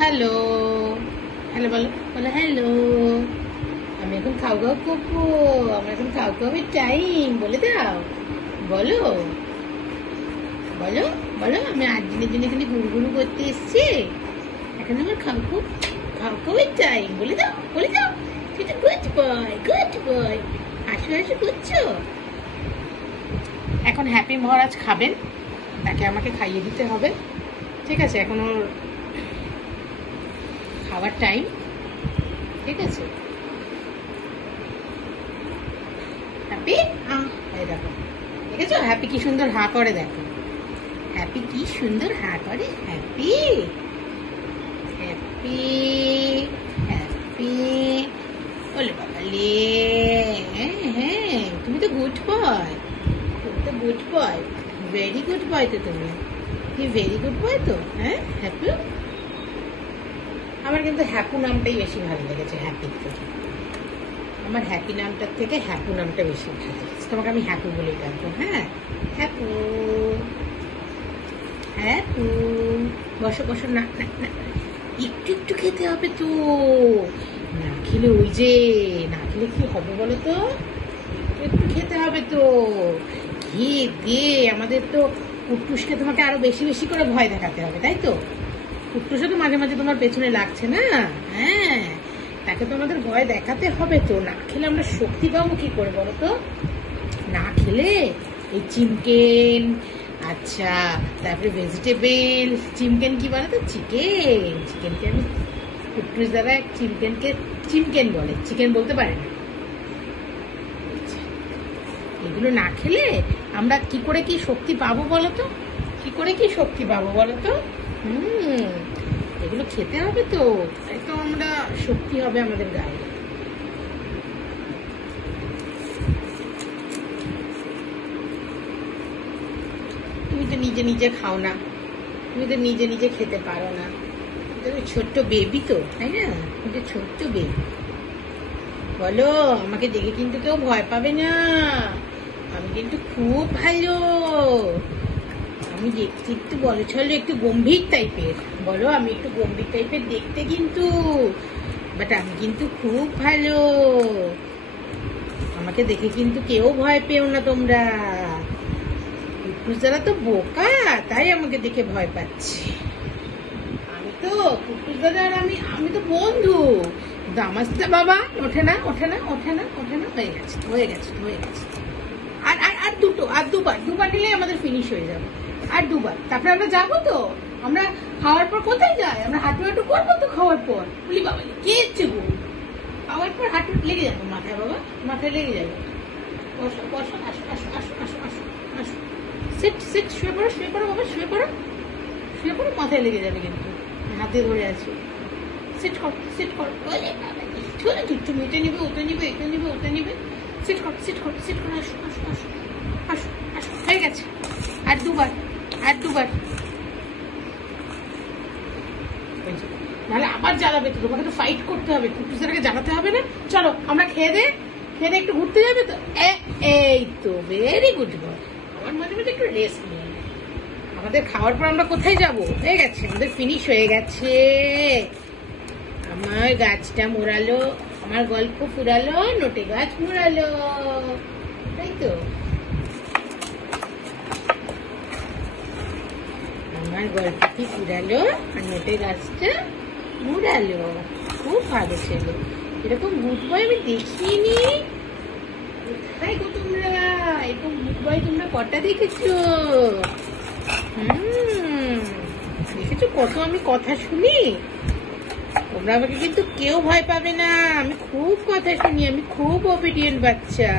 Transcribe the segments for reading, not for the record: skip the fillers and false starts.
Hello hello বলো বলো hello. আমি এখন খাও খাও করবো, আমার এখন খাও খাওয়ার টাইম। বলে দাও, বলো বলো বলো। আমি 8 দিনের জন্য এখানে ঘুরু ঘুরু করতে এসছি, এখন আমার খাও খাওয়ার টাইম। বলে দাও বলে দাও। সেটা good boy good boy. Hasu Hasu করছো। এখন হ্যাপি মহারাজ খাবেন, তাকে আমাকে খাইয়ে দিতে হবে। ঠিক আছে, এখন ওর খাওয়ার টাইম। ঠিক আছে, হ্যাপি এই দেখো, দেখেছো হ্যাপি কি সুন্দর হাঁ করে। দেখো হ্যাপি কি সুন্দর হাঁ করে। Happy happy happy. বলে বাবালে, হ্যাঁ হ্যাঁ, তুমি তো গুড বয়, তুমি তো good boy, very good boy. তো তুমি ভেরি গুড বয় তো। হ্যাঁ হ্যাপি। আমার কিন্তু হ্যাপু নামটাই বেশি ভালো লেগেছে হ্যাপির থেকে। আমার হ্যাপি নামটার থেকে হ্যাপু নামটা বেশি ভালো লেগেছে। তোমাকে আমি হ্যাপু বলেই ডাকবো। হ্যাঁ হ্যাপু হ্যাপু। বসো বসো। না না না, একটু একটু খেতে হবে তো। না খেলে ওই যে, না খেলে কি হবে বলো তো। একটু একটু খেতে হবে তো। খেয়ে দিয়ে আমাদের তো কুট্টুসকে তোমাকে আরো বেশি বেশি করে ভয় দেখাতে হবে, তাই তো। কুট্টুসও তো মাঝে মাঝে তোমার পেছনে লাগছে না। হ্যাঁ, তাকে তো আমাদের ভয় দেখাতে হবে তো। না খেলে আমরা শক্তি পাবো কি করে বলো তো। না খেলে এই চিমকেন, আচ্ছা তারপরে ভেজিটেবল, চিমকেন কি বলে তো, চিকেনকে আমি কুট্টুস দাদা চিমকেনকে চিমকেন বলে, চিকেন বলতে পারে না। এগুলো না খেলে আমরা কি করে কি শক্তি পাবো বলো তো, কি করে কি শক্তি পাবো বলো তো। এগুলো খেতে হবে তো, তাই তো আমরা শক্তি হবে আমাদের গায়ে। তুমি তো নিজে নিজে খাও না, তুমি তো নিজে নিজে খেতে পারো না। তুমি ছোট্ট বেবি তো, তাই না, তুমি তো ছোট্ট বেবি। বলো, আমাকে দেখে কিন্তু কেউ ভয় পাবে না, আমি কিন্তু খুব ভালো। আমি দেখতে একটু বলো চলো একটু গম্ভীর টাইপের, বলো আমি একটু গম্ভীর টাইপের দেখতে কিন্তু, বাট আমি কিন্তু খুব ভালো। আমাকে দেখে কিন্তু কেউ ভয় পেও না তোমরা। কুট্টুস দাদা তো বোকা, তাই আমাকে দেখে ভয় পাচ্ছে। আমি তো কুট্টুস দাদা আর আমি তো বন্ধু। কিন্তু আমার সাথে বাবা ওঠে না ওঠে না ওঠে না ওঠে না। হয়ে গেছে হয়ে গেছে হয়ে গেছে। আর আর আর দুবার নিলে আমাদের ফিনিশ হয়ে যাবে। আর দুবার, তারপরে আমরা যাবো তো। আমরা খাওয়ার পর কোথায় যাই, আমরা হাঁটু হাঁটু করবো তো খাওয়ার পর। বলি বাবা কে হচ্ছে গো, খাওয়ার পর হাঁটু লেগে যাবো মাথায়, বাবা মাথায় লেগে যাবে। বসো বসো, আসো আসো আসো আসো আসো আসো। সিট সিট, শুয়ে পড়ো শুয়ে পড়ো বাবা, শুয়ে পড়ো শুয়ে পড়ো, মাথায় লেগে যাবে কিন্তু, হাতে ধরে আছো। সিট কর সিট কর। বলে বাবা চলে একটু মেটে নিবে, ওটা নিবে, এটা নিবে, ওটা নিবে। সিট কর সিট কর সিট কর, আসো আসো আসো আসো আসো। হয়ে গেছে, আর দুবার আর দুবার। নাহলে আবার জ্বালাবে তো, তোমাকে তো ফাইট করতে হবে, কুট্টুসকে জ্বালাতে হবে না। চলো আমরা খেয়ে দে একটু ঘুরতে যাবে তো। এই তো ভেরি গুড বয়। আমার মাঝে মাঝে একটু রেস্ট নিয়ে আমাদের খাওয়ার পর আমরা কোথায় যাবো। হয়ে গেছে, আমাদের ফিনিশ হয়ে গেছে। আমার গাছটা মোড়ালো, আমার গল্প ফুরালো, নোটে গাছ মোড়ালো, তাই তো। আমার গল্পটি ফুরালো আর নোটে গাছটা মুড়ালো। খুব ভালো ছিল, এরকম গুড বয় আমি দেখিনি। কোথায় গো তোমরা, এরকম গুড বয় তোমরা কটা দেখেছো? দেখেছো কত আমি কথা শুনি। তোমরা আমাকে কিন্তু কেউ ভয় পাবে না, আমি খুব কথা শুনি, আমি খুব ওবিডিয়েন্ট বাচ্চা।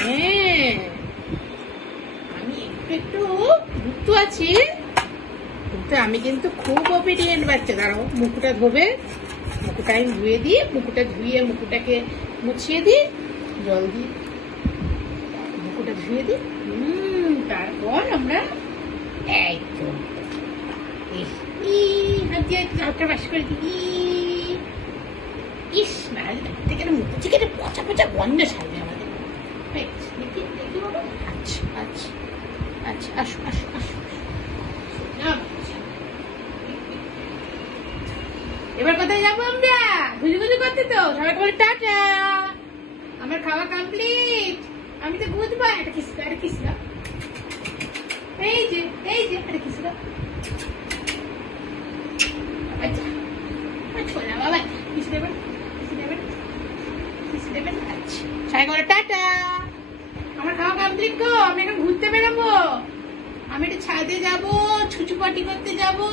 হ্যাঁ, আমি একটু একটু ভুক্ত আছি, কিন্তু আমি কিন্তু খুব ওবিডিয়েন্ট বাচ্চা। দাঁড়াও, মুখটা ধোবে, মুখটা আমি ধুয়ে দিই, মুখটা ধুয়ে মুখটাকে মুছিয়ে দিই, জল দিই, মুখটা ধুয়ে দিই। তারপর আমরা একদম হাতটা বাস করে দিই। ইস নাহলে থেকে মুখ থেকে পচা পচা গন্ধ ছাড়বে আমাদের। দেখি দেখি বাবা। আচ্ছা আচ্ছা আচ্ছা, আসো আসো আসো। এবার কোথায় যাবো আমরা? গুজুগুজু করতে তো সবাই বলে টাটা, আমার খাওয়া কমপ্লিট, আমি তো বুঝবো। একটা কিস দাও, একটা কিস দাও, এই যে একটা কিস দাও। আচ্ছা ছোলা বাবা, কিস দেবেন, কিস দেবেন, কিস দেবেন। আচ্ছা সবাই বলে টাটা, আমার খাওয়া কমপ্লিট গো, আমি এখন ঘুরতে বেরোবো, আমি একটু ছাদে যাবো, ছুচু পাটি করতে যাবো।